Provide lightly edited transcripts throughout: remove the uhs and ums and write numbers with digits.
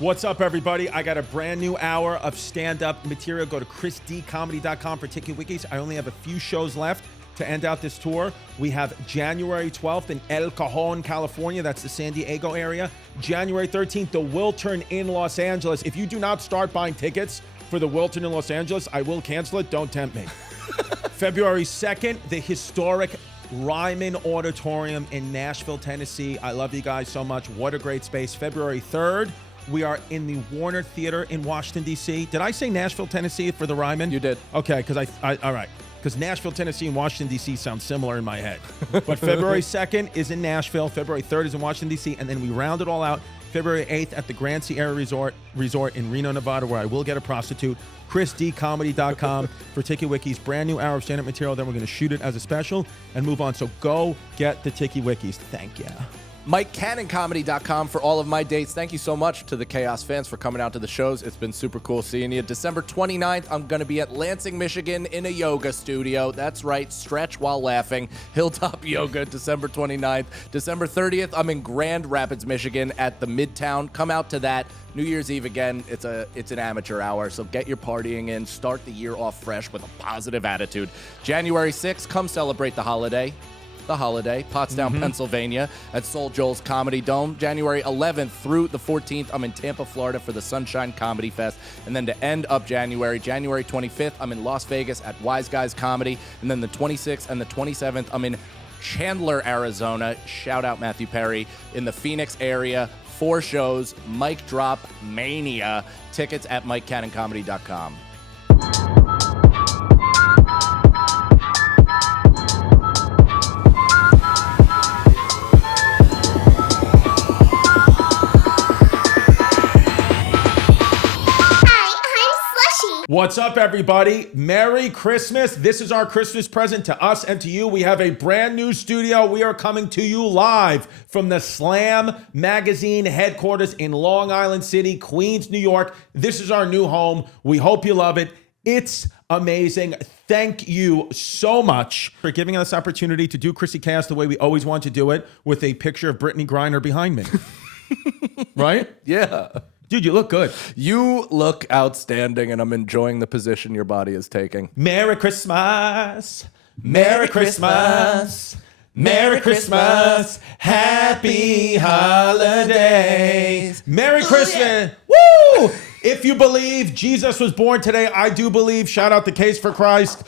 What's up, everybody? I got a brand new hour of stand-up material. Go to chrisdcomedy.com for ticket wikis. I only have a few shows left to end out this tour. We have January 12th in El Cajon, California. That's the San Diego area. January 13th, the Wiltern in Los Angeles. If you do not start buying tickets for the Wiltern in Los Angeles, I will cancel it. Don't tempt me. February 2nd, the historic Ryman Auditorium in Nashville, Tennessee. I love you guys so much. What a great space. February 3rd, we are in the Warner Theater in Washington, D.C. Did I say Nashville, Tennessee for the Ryman? You did. Okay, because all right. Because Nashville, Tennessee and Washington, D.C. sound similar in my head. But February 2nd is in Nashville. February 3rd is in Washington, D.C. And then we round it all out February 8th at the Grand Sierra Resort in Reno, Nevada, where I will get a prostitute. chrisdcomedy.com for ticket wikis. Brand new hour of stand-up material. Then we're going to shoot it as a special and move on. So go get the ticket wikis. Thank you. MikeCannonComedy.com for all of my dates. Thank you so much to the Chaos fans for coming out to the shows. It's been super cool seeing you. December 29th, I'm going to be at Lansing, Michigan in a yoga studio. That's right, stretch while laughing. Hilltop Yoga, December 29th. December 30th, I'm in Grand Rapids, Michigan at the Midtown. Come out to that. New Year's Eve again, it's an amateur hour, so get your partying in. Start the year off fresh with a positive attitude. January 6th, come celebrate the holiday, Pottstown, Pennsylvania at Soul Joel's Comedy Dome. January 11th through the 14th, I'm in Tampa, Florida for the Sunshine Comedy Fest. And then to end up January 25th, I'm in Las Vegas at Wise Guys Comedy. And then the 26th and the 27th, I'm in Chandler, Arizona. Shout out Matthew Perry in the Phoenix area. 4 shows, Mic Drop Mania. Tickets at MikeCannonComedy.com. What's up, everybody? Merry Christmas. This is our Christmas present to us and to you. We have a brand new studio. We are coming to you live from the Slam Magazine headquarters in Long Island City, Queens, New York. This is our new home. We hope you love it. It's amazing. Thank you so much for giving us this opportunity to do Chrissy Chaos the way we always want to do it, with a picture of Brittany Griner behind me. Right? Yeah. Dude, you look good. You look outstanding, and I'm enjoying the position your body is taking. Merry Christmas. Merry Christmas. Merry Christmas. Happy holidays. Merry Christmas. Woo! If you believe Jesus was born today, I do believe. Shout out the Case for Christ.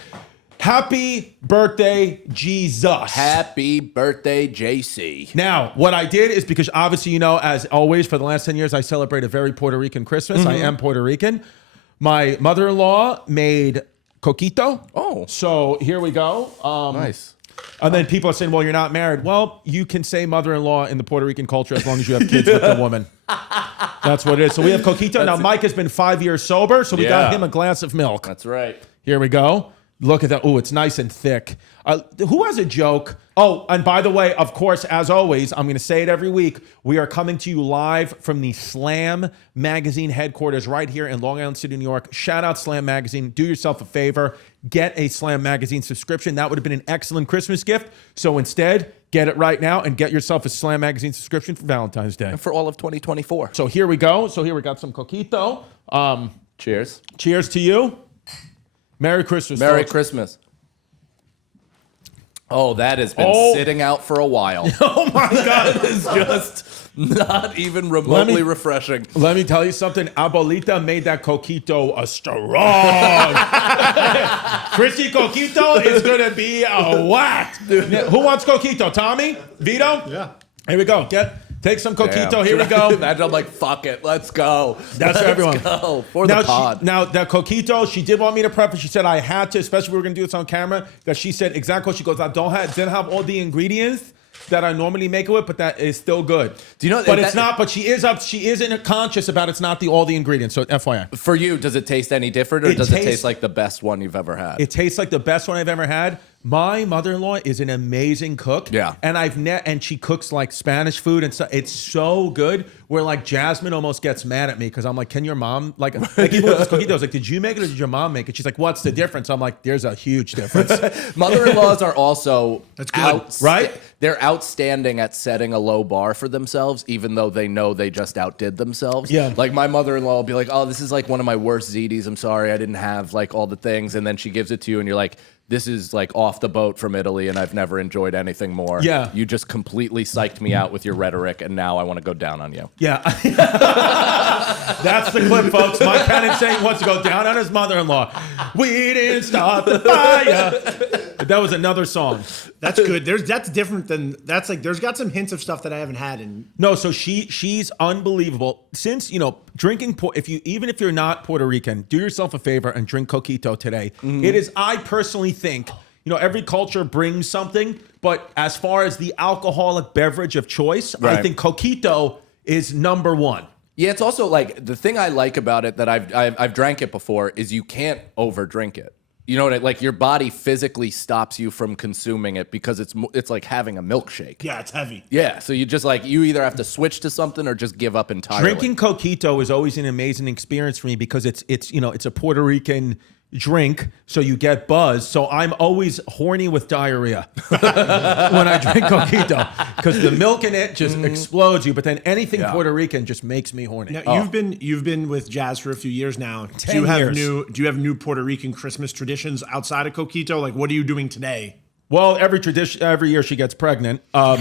Happy birthday, Jesus. Happy birthday, JC. Now, what I did is, because obviously, you know, as always, for the last 10 years, I celebrate a very Puerto Rican Christmas. I am Puerto Rican. My mother-in-law made coquito. Oh. So here we go. Nice. And then people are saying, well, you're not married. Well, you can say mother-in-law in the Puerto Rican culture as long as you have kids with the woman. That's what it is. So we have coquito. Now, Mike has been 5 years sober, so we got him a glass of milk. That's right. Here we go. Look at that. Oh, it's nice and thick. Who has a joke? Oh, and by the way, of course, as always, I'm going to say it every week. We are coming to you live from the Slam Magazine headquarters right here in Long Island City, New York. Shout out Slam Magazine. Do yourself a favor. Get a Slam Magazine subscription. That would have been an excellent Christmas gift. So instead, get it right now and get yourself a Slam Magazine subscription for Valentine's Day. And for all of 2024. So here we go. So here we got some coquito. Cheers. Cheers to you. Merry Christmas. Merry folks. Christmas. Oh, that has been sitting out for a while. Oh my God. That is just not even remotely refreshing. Let me tell you something. Abuelita made that coquito a strong. Chrissy coquito is going to be a what? Who wants coquito? Tommy? Vito? Yeah. Here we go. Take some coquito. Damn. Here we go. Imagine I'm like, fuck it. Let's go. That's for everyone. Let's go. For the pod. Now, the coquito, she did want me to prep it. She said I had to, especially if we were going to do this on camera, that she said exactly what she goes, I didn't have all the ingredients that I normally make it with, but that is still good. Do you know? But it's not. But she isn't conscious about it's not all the ingredients. So FYI. For you, does it taste any different, or does it taste like the best one you've ever had? It tastes like the best one I've ever had. My mother-in-law is an amazing cook. Yeah. And and she cooks like Spanish food and stuff. It's so good where like Jasmine almost gets mad at me because I'm like, can your mom like even with this coquito, I was like, did you make it or did your mom make it? She's like, what's the difference? I'm like, there's a huge difference. Mother-in-laws are also That's good. Right? They're outstanding at setting a low bar for themselves, even though they know they just outdid themselves. Yeah. Like my mother-in-law will be like, oh, this is like one of my worst ziti's. I'm sorry, I didn't have like all the things. And then she gives it to you and you're like, this is like off the boat from Italy and I've never enjoyed anything more. Yeah. You just completely psyched me out with your rhetoric and now I want to go down on you. Yeah. That's the clip, folks. Mike Cannon saying wants to go down on his mother-in-law. We didn't start the fire. That was another song. That's good. That's different than that's like. There's got some hints of stuff that I haven't had in. No, so she's unbelievable. Since drinking, even if you're not Puerto Rican, do yourself a favor and drink coquito today. It is. I personally think every culture brings something, but as far as the alcoholic beverage of choice, Right. I think coquito is number one. Yeah, it's also like the thing I like about it that I've drank it before is you can't over drink it. You know what? Like your body physically stops you from consuming it because it's like having a milkshake. Yeah, it's heavy. Yeah, so you just like you either have to switch to something or just give up entirely. Drinking coquito is always an amazing experience for me because it's a Puerto Rican drink, so you get buzz. So I'm always horny with diarrhea when I drink coquito because the milk in it just explodes you. But then anything Puerto Rican just makes me horny. Now you've been with Jazz for a few years now. 10 years. Do you have new Puerto Rican Christmas traditions outside of coquito? Like, what are you doing today? Well, every year she gets pregnant. So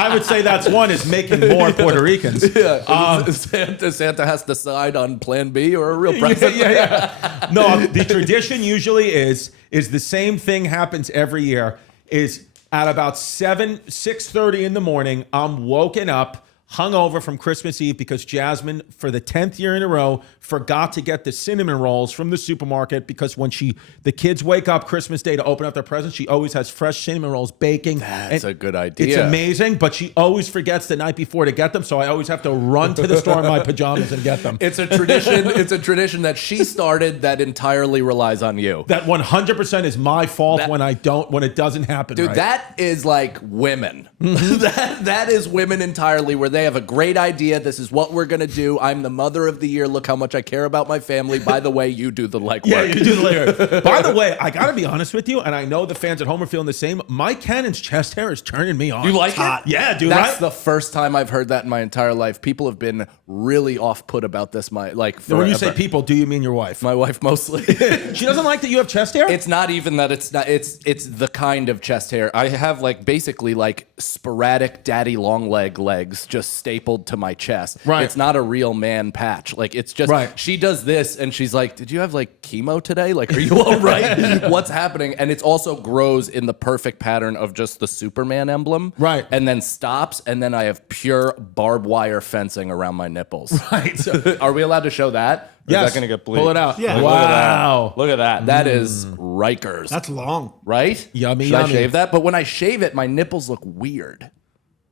I would say that's one is making more Puerto Ricans. Yeah, Santa has to decide on Plan B or a real present. Yeah. No, the tradition usually is the same thing happens every year. Is at about 6:30 in the morning, I'm woken up, hungover from Christmas Eve because Jasmine, for the 10th year in a row, forgot to get the cinnamon rolls from the supermarket because when the kids wake up Christmas Day to open up their presents, she always has fresh cinnamon rolls baking. That's a good idea. It's amazing, but she always forgets the night before to get them, so I always have to run to the store in my pajamas and get them. It's a tradition. It's a tradition that she started that entirely relies on you. That 100% is my fault when it doesn't happen. Dude, right. that is like women. that is women entirely, where they have a great idea. This is what we're going to do. I'm the mother of the year. Look how much I care about my family. By the way, you do the legwork. Yeah, you do the legwork. By the way, I got to be honest with you, and I know the fans at home are feeling the same. Mike Cannon's chest hair is turning me on. You like it? Yeah, dude. That's right? the first time I've heard that in my entire life. People have been really off-put about this. When you say people, do you mean your wife? My wife mostly. She doesn't like that you have chest hair? It's not even that. It's not. It's the kind of chest hair. I have basically sporadic daddy long legs just stapled to my chest. Right. It's not a real man patch. It's just she does this and she's like, "Did you have chemo today? Are you all right? What's happening?" And it also grows in the perfect pattern of just the Superman emblem. Right. And then stops, and then I have pure barbed wire fencing around my nipples. Right. Are we allowed to show that? Or Yes. Is that going to get bleeped? Pull it out. Yeah. Wow. Look at that. That is Rikers. That's long. Right? Yummy, Should I yummy. shave that? But when I shave it, my nipples look weird.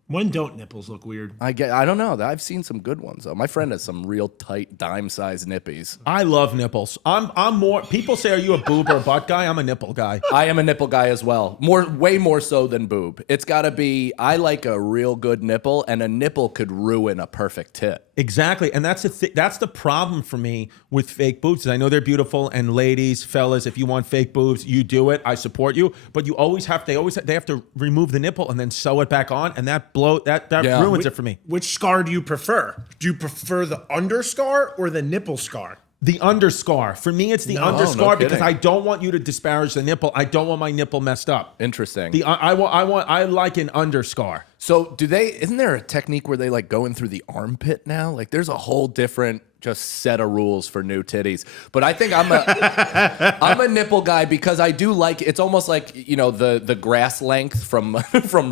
When don't nipples look weird? I don't know. I've seen some good ones though. My friend has some real tight dime-sized nippies. I love nipples. I'm more. People say, "Are you a boob or a butt guy?" I'm a nipple guy. I am a nipple guy as well. Way more so than boob. It's got to be. I like a real good nipple, and a nipple could ruin a perfect tit. Exactly, and that's the problem for me with fake boobs. Is I know they're beautiful, and ladies, fellas, if you want fake boobs, you do it. I support you, but they have to remove the nipple and then sew it back on, and that ruins it for me. Which scar do you prefer? Do you prefer the under scar or the nipple scar? The under scar. For me, it's the under no scar because kidding. I don't want you to disparage the nipple. I don't want my nipple messed up. Interesting. I like an under scar. So isn't there a technique where they go in through the armpit now? There's a whole different just set of rules for new titties. But I think I'm a nipple guy because I do like, it's almost like, the grass length from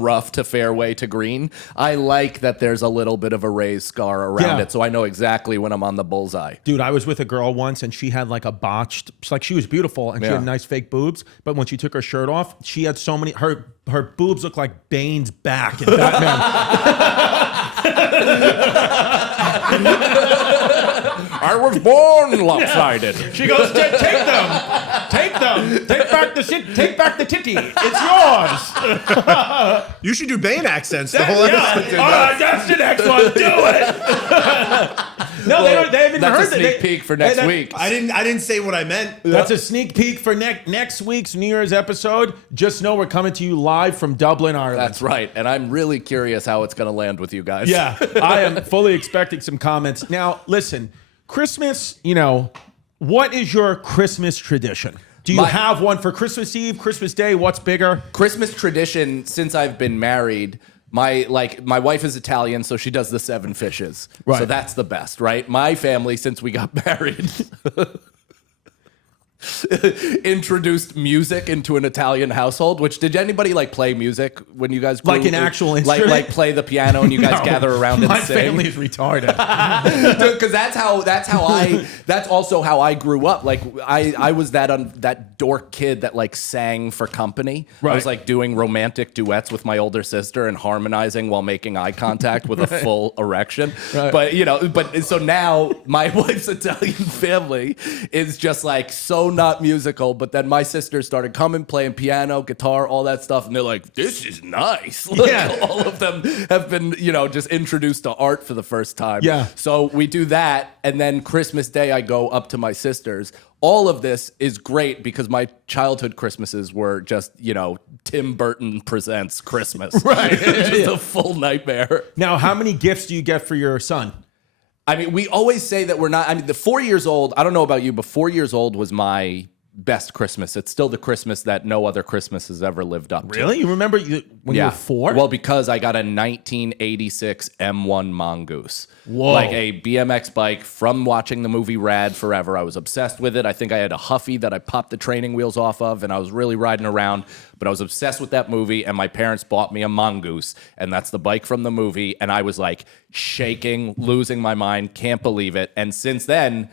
rough to fairway to green. I like that there's a little bit of a raised scar around it. So I know exactly when I'm on the bullseye. Dude, I was with a girl once and she had a botched, she was beautiful and she had nice fake boobs. But when she took her shirt off, she had so many, her boobs looked like Bane's back in Batman. I was was born lopsided. She goes, take them. Take them. Take back the titty. It's yours. You should do Bane accents the whole episode. That's the next one. Do it. No, they haven't That's heard a sneak peek for next week. I didn't say what I meant. That's a sneak peek for next week's New Year's episode. Just know we're coming to you live from Dublin, Ireland. That's right. And I'm really curious how it's going to land with you guys. Yeah, I am fully expecting some comments. Now, listen, Christmas, what is your Christmas tradition? Do you have one for Christmas Eve, Christmas Day? What's bigger? Christmas tradition, since I've been married, my wife is Italian, so she does the 7 fishes. Right. So that's the best, right? My family, since we got married, introduced music into an Italian household. Which, did anybody play music when you guys grew, like an actual instrument? Like play the piano and you guys gather around and my sing? My family is retarded. Because that's also how I grew up. Like I was that dork kid that sang for company. Right. I was doing romantic duets with my older sister and harmonizing while making eye contact with a full erection. Right. But so now my wife's Italian family is just so not musical. But then my sisters started coming, playing piano, guitar, all that stuff, and they're like, "This is nice." Yeah. All of them have been just introduced to art for the first time. Yeah. So we do that, and then Christmas Day I go up to my sisters. All of this is great because my childhood Christmases were just, Tim Burton Presents Christmas. Right. It's just a full nightmare. Now, how many gifts do you get for your son? I mean, we always say that we're not, the 4 years old, I don't know about you, but 4 years old was my best Christmas. It's still the Christmas that no other Christmas has ever lived up to. Really? You remember when you were 4? Well, because I got a 1986 M1 Mongoose. Whoa. Like a BMX bike from watching the movie Rad forever. I was obsessed with it. I think I had a Huffy that I popped the training wheels off of, and I was really riding around. But I was obsessed with that movie, and my parents bought me a Mongoose, and that's the bike from the movie. And I was shaking, losing my mind, can't believe it. And since then,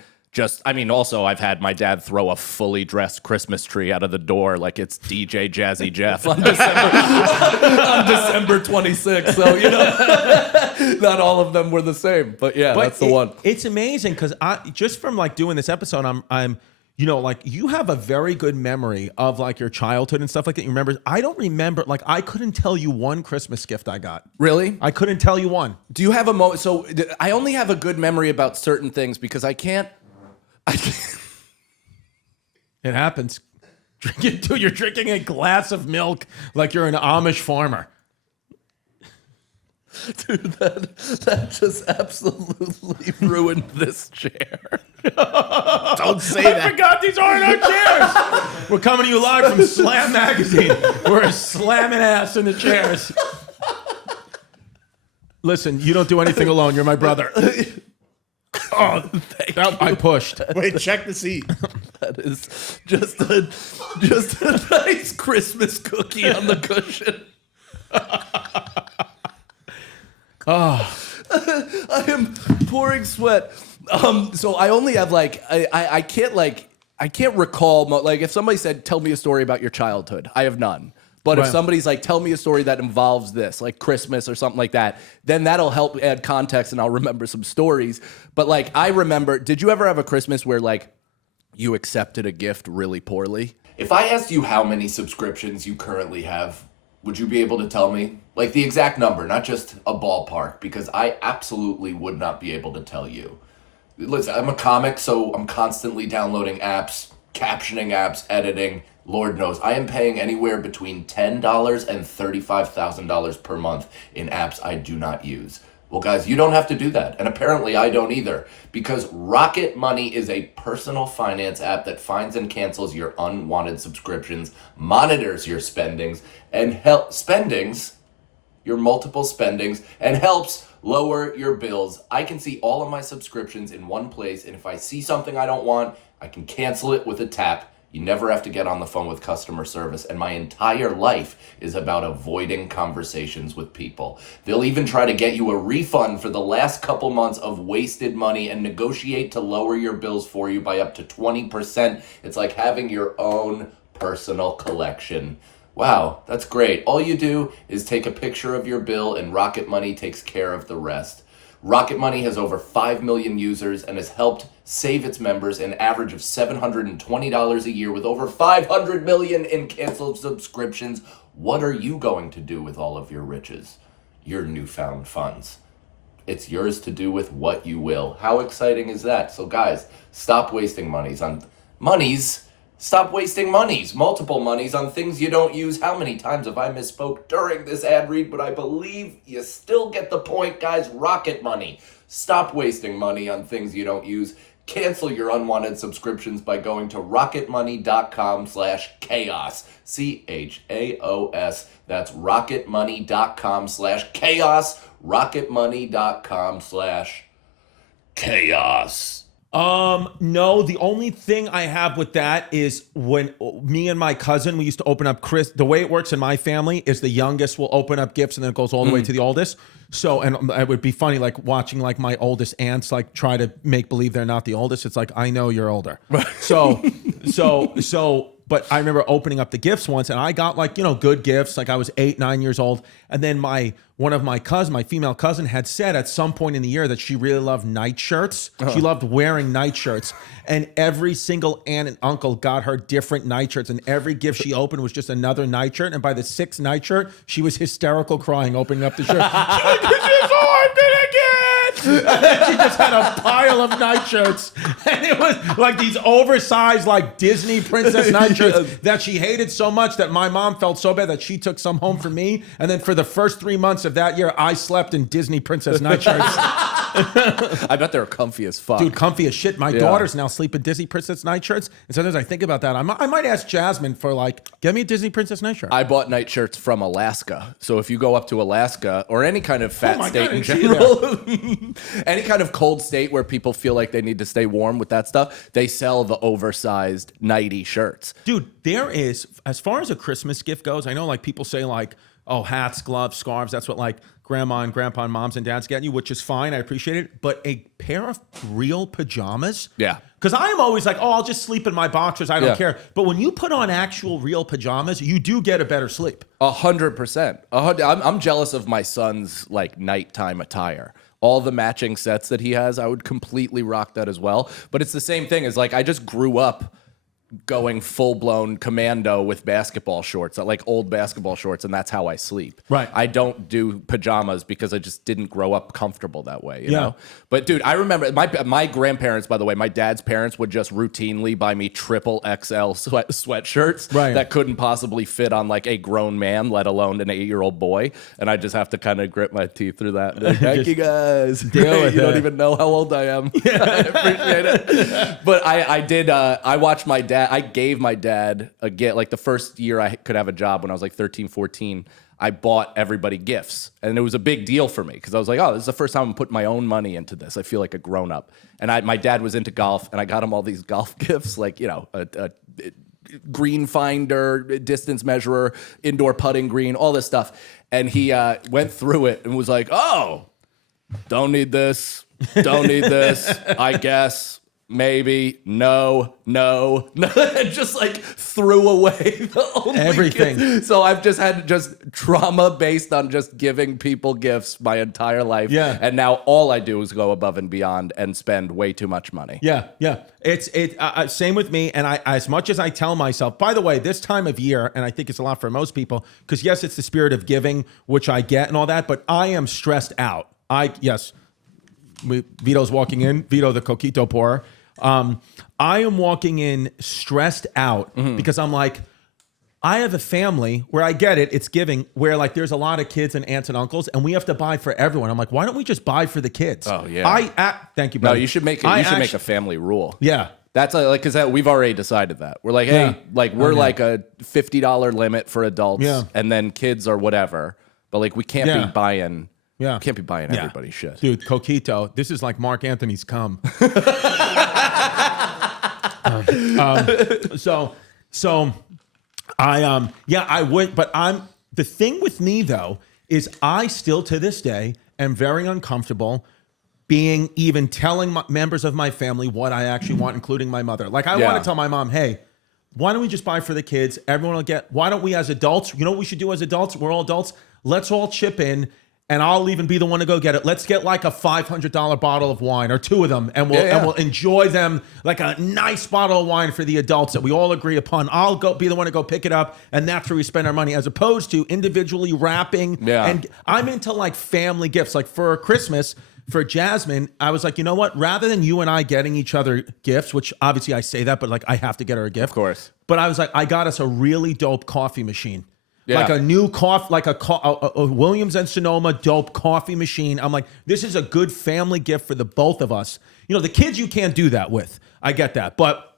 also I've had my dad throw a fully dressed Christmas tree out of the door like it's DJ Jazzy Jeff on December 26th. So, not all of them were the same, but that's the one. It's amazing because just from doing this episode, I'm you have a very good memory of your childhood and stuff like that. You remember? I don't remember. I couldn't tell you one Christmas gift I got. Really? I couldn't tell you one. Do you have a moment? So I only have a good memory about certain things because I can't. It happens. You're drinking a glass of milk like you're an Amish farmer. Dude, that just absolutely ruined this chair. Don't say that. I forgot these aren't our chairs. We're coming to you live from Slam Magazine. We're slamming ass in the chairs. Listen, you don't do anything alone. You're my brother. Oh, I pushed. Wait, check the seat. That is just a nice Christmas cookie on the cushion. I am pouring sweat. So I only have I can't recall if somebody said, "Tell me a story about your childhood," I have none. But if somebody's "Tell me a story that involves this," like Christmas or something like that, then that'll help add context and I'll remember some stories. But I remember, did you ever have a Christmas where you accepted a gift really poorly? If I asked you how many subscriptions you currently have, would you be able to tell me? The exact number, not just a ballpark, because I absolutely would not be able to tell you. Listen, I'm a comic, so I'm constantly downloading apps, captioning apps, editing. Lord knows, I am paying anywhere between $10 and $35,000 per month in apps I do not use. Well, guys, you don't have to do that. And apparently I don't either, because Rocket Money is a personal finance app that finds and cancels your unwanted subscriptions, monitors your spendings, and your multiple spendings, and helps lower your bills. I can see all of my subscriptions in one place, and if I see something I don't want, I can cancel it with a tap. You never have to get on the phone with customer service, and my entire life is about avoiding conversations with people. They'll even try to get you a refund for the last couple months of wasted money and negotiate to lower your bills for you by up to 20%. It's like having your own personal collection. Wow, that's great. All you do is take a picture of your bill and Rocket Money takes care of the rest. Rocket Money has over 5 million users and has helped save its members an average of $720 a year with over 500 million in canceled subscriptions. What are you going to do with all of your riches? Your newfound funds. It's yours to do with what you will. How exciting is that? So guys, stop wasting Stop wasting multiple monies on things you don't use. How many times have I misspoke during this ad read? But I believe you still get the point, guys. Rocket Money. Stop wasting money on things you don't use. Cancel your unwanted subscriptions by going to rocketmoney.com/chaos. CHAOS. That's rocketmoney.com/chaos. rocketmoney.com/chaos. No, the only thing I have with that is when me and my cousin, we used to open up the way it works in my family is the youngest will open up gifts and then it goes all the way to the oldest. So, and it would be funny, like watching like my oldest aunts, like try to make believe they're not the oldest. It's like, I know you're older. So, but I remember opening up the gifts once and I got like, good gifts. Like I was 8, 9 years old. And then my female cousin had said at some point in the year that she really loved nightshirts. She loved wearing nightshirts. And every single aunt and uncle got her different nightshirts. And every gift she opened was just another nightshirt. And by the 6th nightshirt, she was hysterical crying, opening up the shirt. She's like, this is all I'm gonna get. And then she just had a pile of nightshirts. And it was like these oversized like Disney princess nightshirts that she hated so much that my mom felt so bad that she took some home for me. And then for the first 3 months of that year, I slept in Disney princess nightshirts. I bet they're comfy as fuck. Dude, comfy as shit. My daughters now sleep in Disney princess nightshirts. And sometimes I think about that. I might ask Jasmine for like, get me a Disney princess nightshirt. I bought nightshirts from Alaska. So if you go up to Alaska or any kind of fat state in general, any kind of cold state where people feel like they need to stay warm with that stuff, they sell the oversized nighty shirts. Dude, there is, as far as a Christmas gift goes, I know like people say like, oh, hats, gloves, scarves, that's what like grandma and grandpa and moms and dads get you, which is fine. I appreciate it. But a pair of real pajamas? Yeah. Because I am always like, oh, I'll just sleep in my boxers. I don't care. But when you put on actual real pajamas, you do get a better sleep. 100%. I'm jealous of my son's like nighttime attire. All the matching sets that he has, I would completely rock that as well. But it's the same thing as like, I just grew up going full-blown commando with basketball shorts, like old basketball shorts, and that's how I sleep. Right. I don't do pajamas because I just didn't grow up comfortable that way, you know? But dude, I remember my grandparents, by the way, my dad's parents would just routinely buy me triple XL sweatshirts that couldn't possibly fit on like a grown man, let alone an 8-year-old boy. And I just have to kind of grit my teeth through that. Like, thank you guys. You don't even know how old I am. I appreciate it. But I watched my dad. I gave my dad a gift. Like the first year I could have a job when I was like 13, 14, I bought everybody gifts. And it was a big deal for me because I was like, oh, this is the first time I'm putting my own money into this. I feel like a grown up. And my dad was into golf and I got him all these golf gifts, like, a green finder, distance measurer, indoor putting green, all this stuff. And he went through it and was like, oh, don't need this. Don't need this. I guess. Maybe, no, just like threw away the only everything. Gift. So I've just had trauma based on just giving people gifts my entire life. Yeah. And now all I do is go above and beyond and spend way too much money. Yeah. It's same with me. And I, as much as I tell myself, by the way, this time of year, and I think it's a lot for most people, because yes, it's the spirit of giving, which I get and all that, but I am stressed out. Vito's walking in, Vito the coquito pourer. I am walking in stressed out because I'm like, I have a family where I get it, it's giving, where like there's a lot of kids and aunts and uncles, and we have to buy for everyone. I'm like, why don't we just buy for the kids? Oh yeah. Thank you, buddy. No, you should make a family rule. Yeah. That's like, because we've already decided that. We're like, hey, like we're like a $50 limit for adults, and then kids or whatever. But like we can't be buying. Yeah. Can't be buying everybody's shit. Dude, coquito, this is like Mark Anthony's cum. I would, but the thing with me though, is I still to this day am very uncomfortable even telling members of my family what I actually want, including my mother. Like I want to tell my mom, hey, why don't we just buy for the kids? Everyone will why don't we as adults, you know what we should do as adults? We're all adults. Let's all chip in and I'll even be the one to go get it. Let's get like a $500 bottle of wine or two of them, and we'll enjoy them like a nice bottle of wine for the adults that we all agree upon. I'll go be the one to go pick it up, and that's where we spend our money, as opposed to individually wrapping. Yeah. And I'm into like family gifts. Like for Christmas, for Jasmine, I was like, you know what? Rather than you and I getting each other gifts, which obviously I say that, but like I have to get her a gift. Of course. But I was like, I got us a really dope coffee machine. Yeah. Like a new coffee, like a Williams and Sonoma dope coffee machine. I'm like, this is a good family gift for the both of us. You know, the kids you can't do that with. I get that. But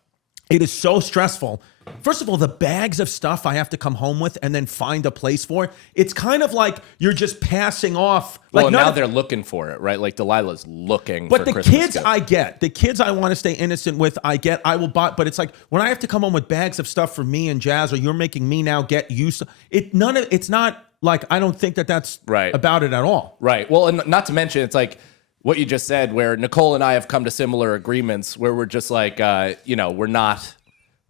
it is so stressful. First of all, the bags of stuff I have to come home with and then find a place for. It's kind of like you're just passing off. Like well, now they're looking for it, right? Like Delilah's looking for Christmas kids gifts. I get. The kids I want to stay innocent with, I get. I will buy. But it's like when I have to come home with bags of stuff for me and Jazz, or you're making me now get used. It's not like I don't think that's right about it at all. Right. Well, and not to mention, it's like what you just said, where Nicole and I have come to similar agreements, where we're just like, we're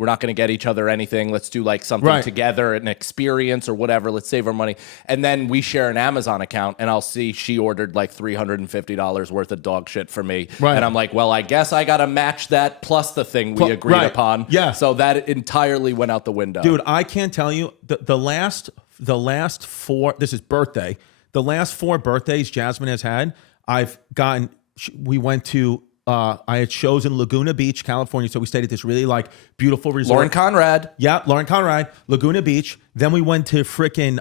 not going to get each other anything. Let's do like something together, an experience or whatever. Let's save our money. And then we share an Amazon account, and I'll see she ordered like $350 worth of dog shit for me. Right. And I'm like, well, I guess I got to match that plus the thing we agreed upon. Yeah. So that entirely went out the window. Dude, I can't tell you the last four, this is birthday. The last 4 birthdays Jasmine has had, we went to, I had shows in Laguna Beach, California. So we stayed at this really like beautiful resort. Lauren Conrad. Yeah, Lauren Conrad, Laguna Beach. Then we went to freaking,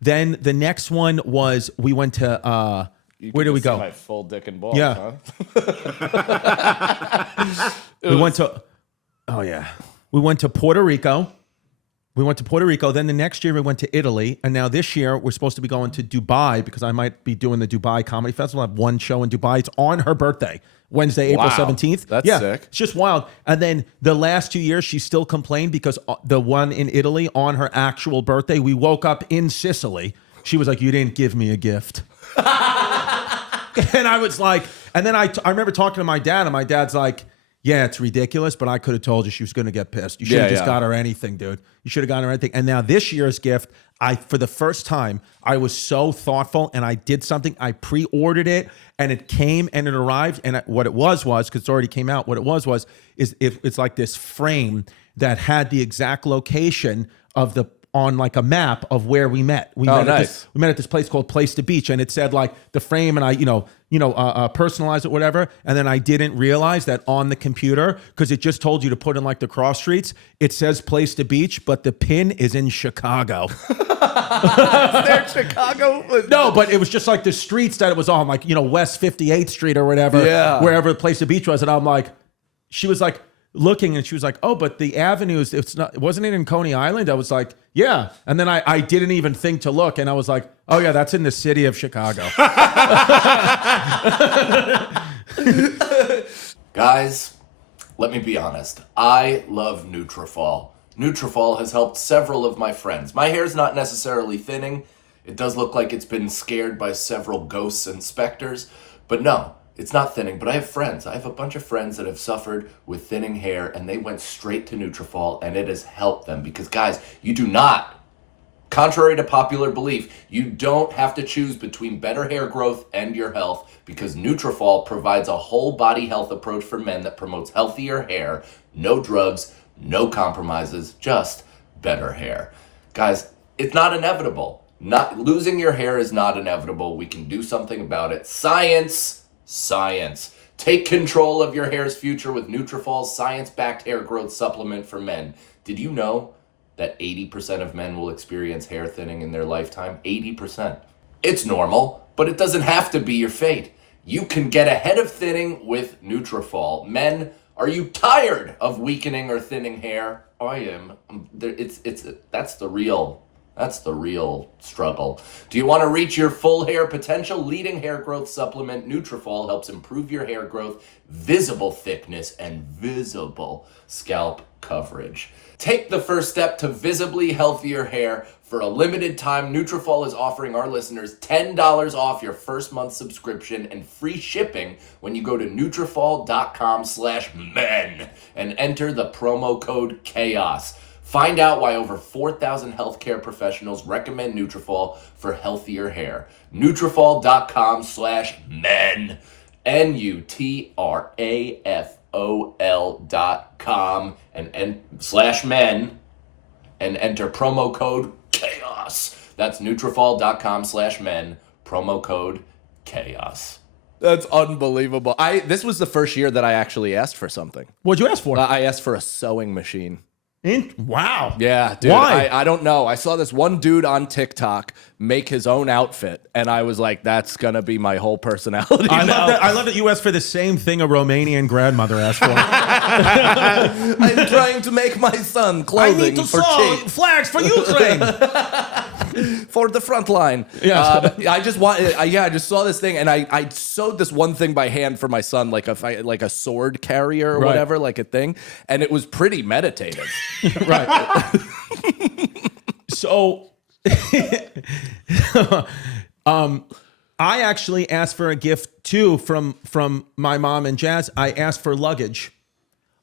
then the next one was we went to, where did we go? My full dick and balls, yeah. Huh? We went to Puerto Rico. Then the next year we went to Italy. And now this year we're supposed to be going to Dubai because I might be doing the Dubai Comedy Festival. I have one show in Dubai. It's on her birthday, Wednesday, April 17th. That's sick. It's just wild. And then the last 2 years she still complained because the one in Italy on her actual birthday, we woke up in Sicily. She was like, you didn't give me a gift. And I was like, and then I remember talking to my dad, and my dad's like, yeah, it's ridiculous, but I could have told you she was going to get pissed. You should have just got her anything, dude. You should have gotten her anything. And now this year's gift, for the first time, I was so thoughtful, and I did something. I pre-ordered it, and it came, and it arrived. And what it was, because it's already came out, what it was it's like this frame that had the exact location of on like a map of where we met. We met at this place called Place to Beach, and it said like the frame, and I, personalized it, whatever. And then I didn't realize that on the computer, because it just told you to put in like the cross streets, it says Place to Beach, but the pin is in Chicago. There, Chicago? No, but it was just like the streets that it was on, like, West 58th Street or whatever, wherever Place to Beach was. And I'm like, she was like, looking, and she was like, oh, but the avenues, wasn't it in Coney Island? I was like, yeah. And then I didn't even think to look, and I was like, oh yeah, that's in the city of Chicago. Guys, let me be honest. I love Nutrafol. Nutrafol has helped several of my friends. My hair's not necessarily thinning. It does look like it's been scared by several ghosts and specters, but no. It's not thinning, but I have friends. I have a bunch of friends that have suffered with thinning hair, and they went straight to Nutrafol, and it has helped them. Because, guys, you do not, contrary to popular belief, you don't have to choose between better hair growth and your health, because Nutrafol provides a whole body health approach for men that promotes healthier hair, no drugs, no compromises, just better hair. Guys, it's not inevitable. Losing your hair is not inevitable. We can do something about it. Science. Take control of your hair's future with Nutrafol's science-backed hair growth supplement for men. Did you know that 80% of men will experience hair thinning in their lifetime? 80%. It's normal, but it doesn't have to be your fate. You can get ahead of thinning with Nutrafol. Men, are you tired of weakening or thinning hair? I am. That's the real struggle. Do you want to reach your full hair potential? Leading hair growth supplement Nutrafol helps improve your hair growth, visible thickness, and visible scalp coverage. Take the first step to visibly healthier hair. For a limited time, Nutrafol is offering our listeners $10 off your first month subscription and free shipping when you go to Nutrafol.com/men and enter the promo code CHAOS. Find out why over 4,000 healthcare professionals recommend Nutrafol for healthier hair. Nutrafol.com/men. Nutrafol.com and /men and enter promo code chaos. That's Nutrafol.com/men, promo code chaos. That's unbelievable. This was the first year that I actually asked for something. What'd you ask for? I asked for a sewing machine. Wow. Yeah, dude. Why? I don't know. I saw this one dude on TikTok make his own outfit, and I was like, that's going to be my whole personality now. I love that you asked for the same thing a Romanian grandmother asked for. I'm trying to make my son clothing for cheap. Flags for Ukraine. For the front line. Yes. I just saw this thing, and I sewed this one thing by hand for my son, like a sword carrier or Right. whatever, like a thing, and it was pretty meditative. Right. So, I actually asked for a gift too from my mom and Jazz. I asked for luggage.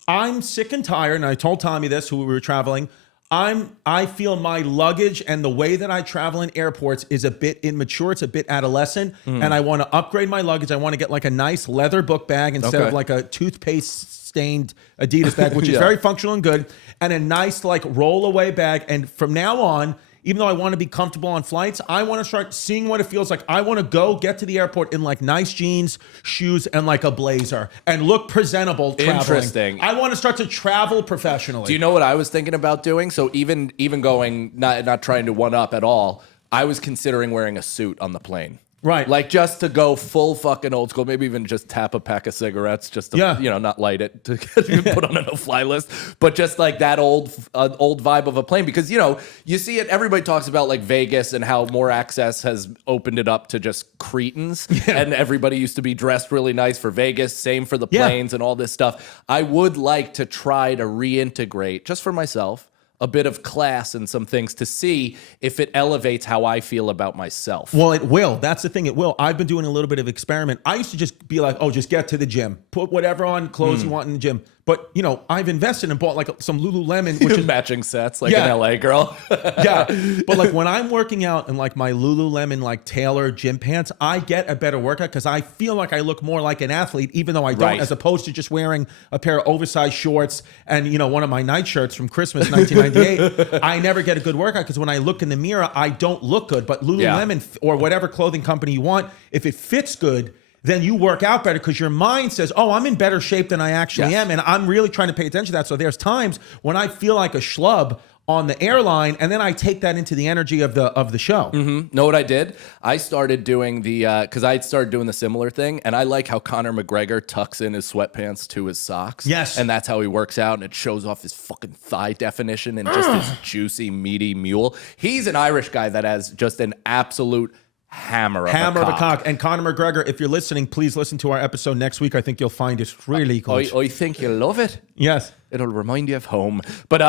I'm sick and tired, and I told Tommy this when we were traveling. I feel my luggage and the way that I travel in airports is a bit immature. It's a bit adolescent, and I want to upgrade my luggage. I want to get like a nice leather book bag instead of like a toothpaste stained Adidas bag, which is very functional and good, and a nice like roll-away bag. And from now on, even though I want to be comfortable on flights, I want to start seeing what it feels like. I want to get to the airport in like nice jeans, shoes, and like a blazer and look presentable traveling. Interesting. I want to start to travel professionally. Do you know what I was thinking about doing? So even going, not trying to one up at all, I was considering wearing a suit on the plane. Right. Like just to go full fucking old school, maybe even just tap a pack of cigarettes just to, not light it to put on a no-fly list, but just like that old vibe of a plane. Because, you see it, everybody talks about like Vegas and how more access has opened it up to just cretins. Yeah. And everybody used to be dressed really nice for Vegas, same for the planes and all this stuff. I would like to try to reintegrate, just for myself, a bit of class and some things to see if it elevates how I feel about myself. Well, it will. That's the thing. It will. I've been doing a little bit of experiment. I used to just be like, just get to the gym. Put whatever on clothes you want in the gym. But, I've invested and bought like some Lululemon, which is matching sets like an LA girl. Yeah. But like when I'm working out in like my Lululemon, like tailored gym pants, I get a better workout because I feel like I look more like an athlete, even though I don't, as opposed to just wearing a pair of oversized shorts and, one of my night shirts from Christmas 1998. I never get a good workout because when I look in the mirror, I don't look good. But Lululemon or whatever clothing company you want, if it fits good, then you work out better because your mind says, I'm in better shape than I actually am. And I'm really trying to pay attention to that. So there's times when I feel like a schlub on the airline, and then I take that into the energy of the show. Know what I did? I started doing because I started doing the similar thing, and I like how Conor McGregor tucks in his sweatpants to his socks. Yes. And that's how he works out, and it shows off his fucking thigh definition and just his juicy, meaty mule. He's an Irish guy that has just an absolute hammer of a cock. And Conor McGregor, if you're listening, please listen to our episode next week. I think you'll find it really good. I think you'll love it. Yes. It'll remind you of home. But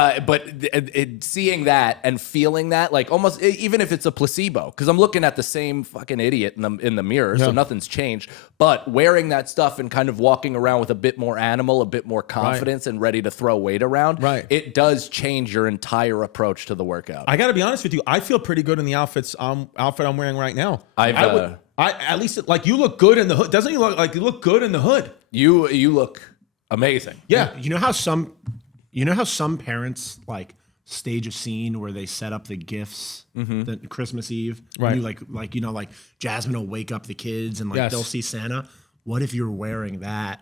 seeing that and feeling that, like almost even if it's a placebo, because I'm looking at the same fucking idiot in the mirror, so nothing's changed. But wearing that stuff and kind of walking around with a bit more animal, a bit more confidence, and ready to throw weight around, it does change your entire approach to the workout. I got to be honest with you. I feel pretty good in the outfit I'm wearing right now. I at least like you look good in the hood. Doesn't he look like you look good in the hood? You look amazing. Yeah. You know how some parents like stage a scene where they set up the gifts the Christmas Eve. Right. And you like Jasmine will wake up the kids and they'll see Santa. What if you're wearing that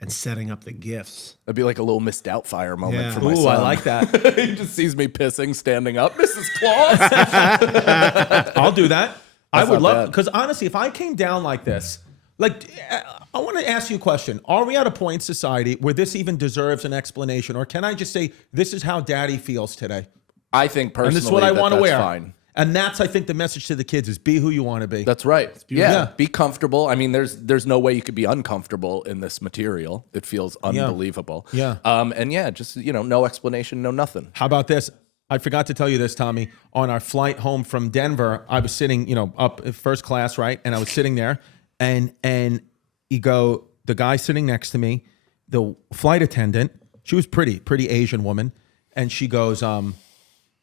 and setting up the gifts? That'd be like a little Miss Doubtfire moment for my Ooh, son. I like that. He just sees me pissing, standing up. Mrs. Claus. I'll do that. I would love, bad. because honestly, if I came down like this, like, I want to ask you a question. Are we at a point in society where this even deserves an explanation? Or can I just say, this is how daddy feels today? I think personally And this is what I want to wear. Fine. And that's, I think, the message to the kids is be who you want to be. That's right. Yeah. Be comfortable. I mean, there's no way you could be uncomfortable in this material. It feels unbelievable. Yeah. And just, no explanation, no nothing. How about this? I forgot to tell you this, Tommy. On our flight home from Denver, I was sitting, up in first class, right? And I was sitting there, and the guy sitting next to me, the flight attendant, she was pretty Asian woman, and she goes,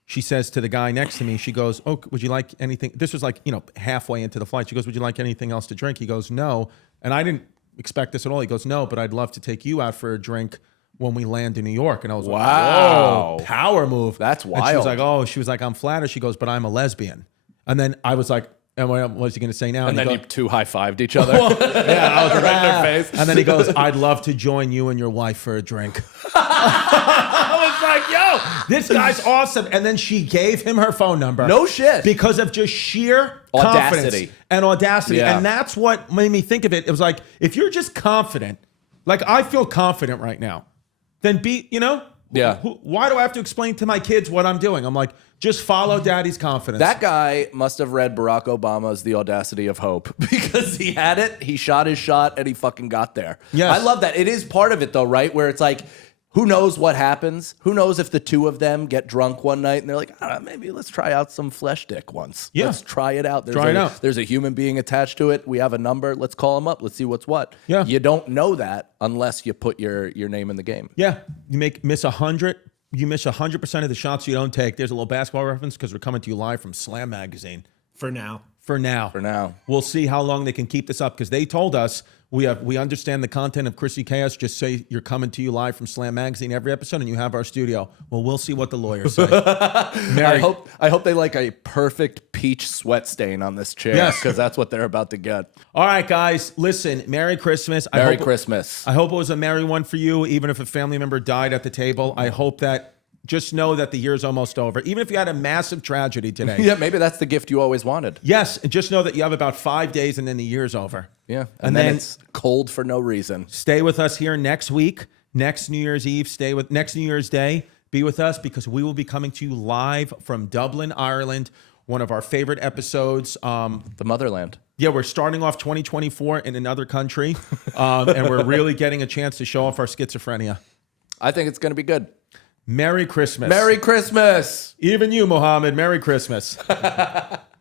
she says to the guy next to me, she goes, "Oh, would you like anything?" This was like, halfway into the flight. She goes, "Would you like anything else to drink?" He goes, "No." And I didn't expect this at all. He goes, "No, but I'd love to take you out for a drink when we land in New York." And I was like, "Whoa, power move." That's wild. And she was like, "I'm flattered." She goes, "But I'm a lesbian." And then I was like, "And what was he going to say now?" And then you two high-fived each other. Yeah, I was like, right in their face. And then he goes, "I'd love to join you and your wife for a drink." I was like, "Yo, this guy's awesome." And then she gave him her phone number. No shit. Because of just sheer Audacity. confidence and audacity. Yeah. And that's what made me think of it. It was like, if you're just confident, like I feel confident right now, then Yeah. Why do I have to explain to my kids what I'm doing? I'm like, just follow daddy's confidence. That guy must have read Barack Obama's The Audacity of Hope because he had it, he shot his shot, and he fucking got there. Yes. I love that. It is part of it, though, right? Where it's like, who knows what happens? Who knows if the two of them get drunk one night and they're like, maybe let's try out some flesh dick once. Yeah. Let's try it out. There's a human being attached to it. We have a number. Let's call him up. Let's see what's what. Yeah. You don't know that unless you put your name in the game. Yeah. You miss 100. You miss 100% of the shots you don't take. There's a little basketball reference because we're coming to you live from Slam Magazine. For now. For now. We'll see how long they can keep this up because they told us we understand the content of Chrissy Chaos. Just say you're coming to you live from Slam Magazine every episode and you have our studio. Well, we'll see what the lawyers say. I hope they like a perfect peach sweat stain on this chair because that's what they're about to get. All right, guys, listen, Merry Christmas. Merry Christmas. I hope it was a merry one for you, even if a family member died at the table. I hope that just know that the year's almost over. Even if you had a massive tragedy today. Yeah, maybe that's the gift you always wanted. Yes, and just know that you have about 5 days and then the year's over. Yeah, and then it's cold for no reason. Stay with us here next week, next New Year's Eve, next New Year's Day. Be with us because we will be coming to you live from Dublin, Ireland, one of our favorite episodes. The motherland. Yeah, we're starting off 2024 in another country, and we're really getting a chance to show off our schizophrenia. I think it's going to be good. Merry Christmas. Merry Christmas. Even you, Mohammed. Merry Christmas.